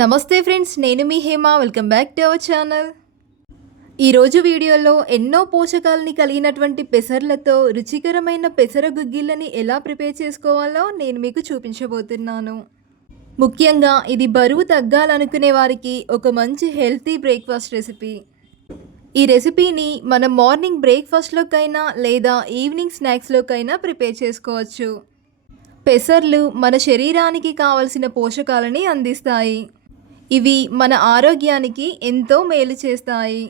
నమస్తే ఫ్రెండ్స్, నేను మీ Hema. Welcome back to our channel. ఈరోజు వీడియోలో ఎన్నో పోషకాలని కలిగినటువంటి పెసర్లతో రుచికరమైన పెసర గుగ్గిళ్ళని ఎలా ప్రిపేర్ చేసుకోవాలో నేను మీకు చూపించబోతున్నాను. ముఖ్యంగా ఇది బరువు తగ్గాలనుకునే వారికి ఒక మంచి హెల్తీ బ్రేక్ఫాస్ట్ రెసిపీ. ఈ రెసిపీని మనం మార్నింగ్ బ్రేక్ఫాస్ట్లోకైనా లేదా ఈవినింగ్ స్నాక్స్లోకైనా ప్రిపేర్ చేసుకోవచ్చు. పెసర్లు మన శరీరానికి కావలసిన పోషకాలని అందిస్తాయి. ఇవి మన ఆరోగ్యానికి ఎంతో మేలు చేస్తాయి.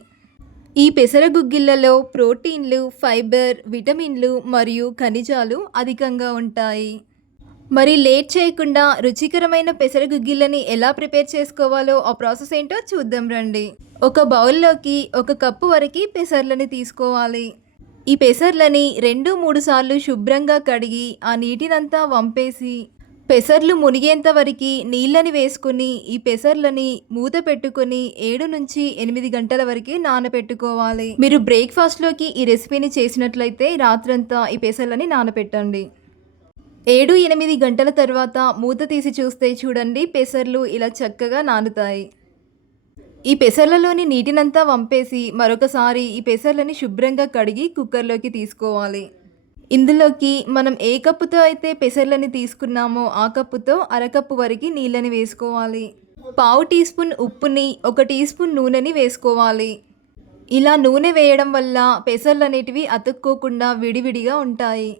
ఈ పెసర గుగ్గిళ్ళలో ప్రోటీన్లు, ఫైబర్, విటమిన్లు మరియు ఖనిజాలు అధికంగా ఉంటాయి. మరి లేట్ చేయకుండా రుచికరమైన పెసర గుగ్గిళ్ళని ఎలా ప్రిపేర్ చేసుకోవాలో ఆ ప్రాసెస్ ఏంటో చూద్దాం రండి. ఒక బౌల్లోకి 1 కప్పు వరకు పెసర్లని తీసుకోవాలి. ఈ పెసర్లని 2-3 సార్లు శుభ్రంగా కడిగి ఆ నీటినంతా వంపేసి పెసర్లు మునిగేంత వరకు నీళ్ళని వేసుకుని ఈ పెసర్లని మూత పెట్టుకుని 7 నుంచి 8 గంటల వరకు నానబెట్టుకోవాలి. మీరు బ్రేక్ఫాస్ట్లోకి ఈ రెసిపీని చేసినట్లయితే రాత్రంతా ఈ పెసర్లని నానబెట్టండి. 7-8 గంటల తర్వాత మూత తీసి చూస్తే చూడండి, పెసర్లు ఇలా చక్కగా నానుతాయి. ఈ పెసర్లలోని నీటినంతా వంపేసి మరొకసారి ఈ పెసర్లని శుభ్రంగా కడిగి కుక్కర్లోకి తీసుకోవాలి. ఇందులోకి మనం ఏ కప్పుతో అయితే పెసర్లని తీసుకున్నామో ఆ కప్పుతో అరకప్పు వరకు నీళ్ళని వేసుకోవాలి. 1/2 టీ స్పూన్ ఉప్పుని, 1 టీ స్పూన్ నూనెని వేసుకోవాలి. ఇలా నూనె వేయడం వల్ల పెసర్లు అనేటివి అతుక్కోకుండా విడివిడిగా ఉంటాయి.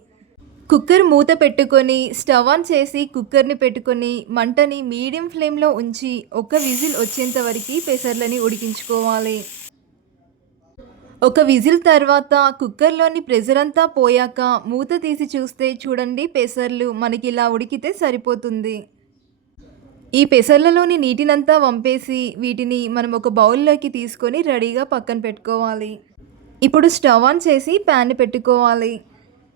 కుక్కర్ మూత పెట్టుకొని స్టవ్ ఆన్ చేసి కుక్కర్ని పెట్టుకొని మంటని మీడియం ఫ్లేమ్లో ఉంచి 1 విజిల్ వచ్చేంత వరకు పెసర్లని ఉడికించుకోవాలి. 1 విజిల్ తర్వాత కుక్కర్లోని ప్రెషర్ అంతా పోయాక మూత తీసి చూస్తే చూడండి, పెసర్లు మనకి ఇలా ఉడికితే సరిపోతుంది. ఈ పెసర్లలోని నీటినంతా వంపేసి వీటిని మనం ఒక బౌల్లోకి తీసుకొని రెడీగా పక్కన పెట్టుకోవాలి. ఇప్పుడు స్టవ్ ఆన్ చేసి ప్యాన్ పెట్టుకోవాలి.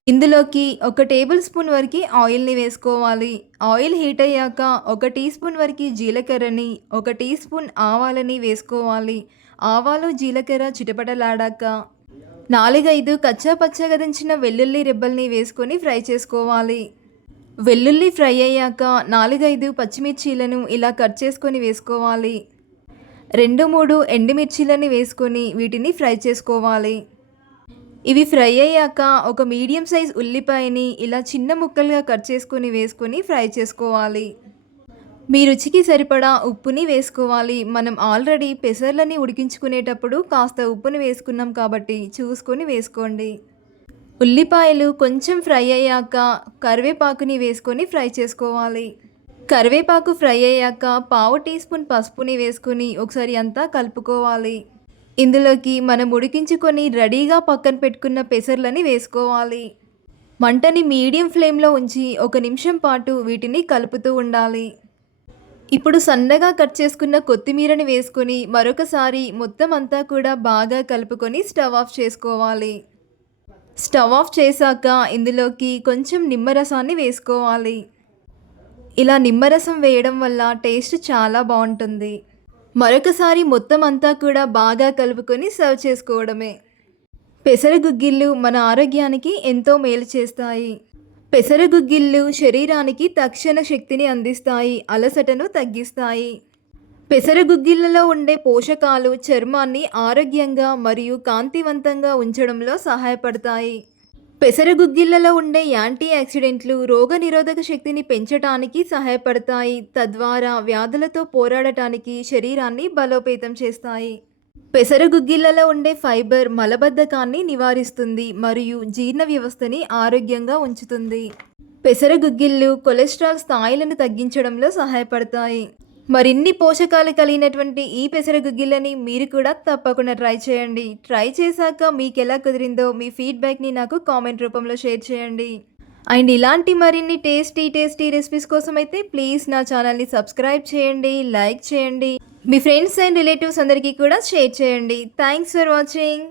ఇందులోకి 1 టేబుల్ స్పూన్ వరకు ఆయిల్ని వేసుకోవాలి. ఆయిల్ హీట్ అయ్యాక 1 టీ స్పూన్ వరకు జీలకర్రని, 1 టీ స్పూన్ ఆవాలని వేసుకోవాలి. ఆవాలు, జీలకర్ర చిటపటలాడాక 4-5 కచ్చా పచ్చగా దంచిన వెల్లుల్లి రెబ్బల్ని వేసుకొని ఫ్రై చేసుకోవాలి. వెల్లుల్లి ఫ్రై అయ్యాక 4-5 పచ్చిమిర్చీలను ఇలా కట్ చేసుకొని వేసుకోవాలి. 2-3 ఎండుమిర్చీలని వేసుకొని వీటిని ఫ్రై చేసుకోవాలి. ఇవి ఫ్రై అయ్యాక ఒక మీడియం సైజ్ ఉల్లిపాయని ఇలా చిన్న ముక్కలుగా కట్ చేసుకొని వేసుకొని ఫ్రై చేసుకోవాలి. మీ రుచికి సరిపడా ఉప్పుని వేసుకోవాలి. మనం ఆల్రెడీ పెసర్లని ఉడికించుకునేటప్పుడు కాస్త ఉప్పుని వేసుకున్నాం కాబట్టి చూసుకొని వేసుకోండి. ఉల్లిపాయలు కొంచెం ఫ్రై అయ్యాక కరివేపాకుని వేసుకొని ఫ్రై చేసుకోవాలి. కరివేపాకు ఫ్రై అయ్యాక 1/2 టీ స్పూన్ పసుపుని వేసుకొని ఒకసారి అంతా కలుపుకోవాలి. ఇందులోకి మనం ఉడికించుకొని రెడీగా పక్కన పెట్టుకున్న పెసర్లని వేసుకోవాలి. మంటని మీడియం ఫ్లేమ్లో ఉంచి 1 నిమిషం పాటు వీటిని కలుపుతూ ఉండాలి. ఇప్పుడు సన్నగా కట్ చేసుకున్న కొత్తిమీరని వేసుకొని మరొకసారి మొత్తం అంతా కూడా బాగా కలుపుకొని స్టవ్ ఆఫ్ చేసుకోవాలి. స్టవ్ ఆఫ్ చేశాక ఇందులోకి కొంచెం నిమ్మరసాన్ని వేసుకోవాలి. ఇలా నిమ్మరసం వేయడం వల్ల టేస్ట్ చాలా బాగుంటుంది. మరొకసారి మొత్తం అంతా కూడా బాగా కలుపుకొని సర్వ్ చేసుకోవడమే. పెసర గుగ్గిళ్ళు మన ఆరోగ్యానికి ఎంతో మేలు చేస్తాయి. పెసర గుగ్గిళ్ళు శరీరానికి తక్షణ శక్తిని అందిస్తాయి, అలసటను తగ్గిస్తాయి. పెసర గుగ్గిళ్ళలో ఉండే పోషకాలు చర్మాన్ని ఆరోగ్యంగా మరియు కాంతివంతంగా ఉంచడంలో సహాయపడతాయి. పెసర గుగ్గిళ్ళలో ఉండే యాంటీ ఆక్సిడెంట్లు రోగనిరోధక శక్తిని పెంచడానికి సహాయపడతాయి, తద్వారా వ్యాధులతో పోరాడటానికి శరీరాన్ని బలోపేతం చేస్తాయి. పెసర గుగ్గిళ్ళలో ఉండే ఫైబర్ మలబద్ధకాన్ని నివారిస్తుంది మరియు జీర్ణ వ్యవస్థని ఆరోగ్యంగా ఉంచుతుంది. పెసర గుగ్గిళ్ళు కొలెస్ట్రాల్ స్థాయిలను తగ్గించడంలో సహాయపడతాయి. మరిన్ని పోషకాలు కలిగినటువంటి ఈ పెసర గుగ్గిళ్ళని మీరు కూడా తప్పకుండా ట్రై చేయండి. ట్రై చేశాక మీకు ఎలా కుదిరిందో మీ ఫీడ్బ్యాక్ని నాకు కామెంట్ రూపంలో షేర్ చేయండి. అండ్ ఇలాంటి మరిన్ని టేస్టీ రెసిపీస్ కోసం అయితే ప్లీజ్ నా ఛానల్ని సబ్స్క్రైబ్ చేయండి, లైక్ చేయండి, మీ ఫ్రెండ్స్ అండ్ రిలేటివ్స్ అందరికీ కూడా షేర్ చేయండి. Thanks for watching.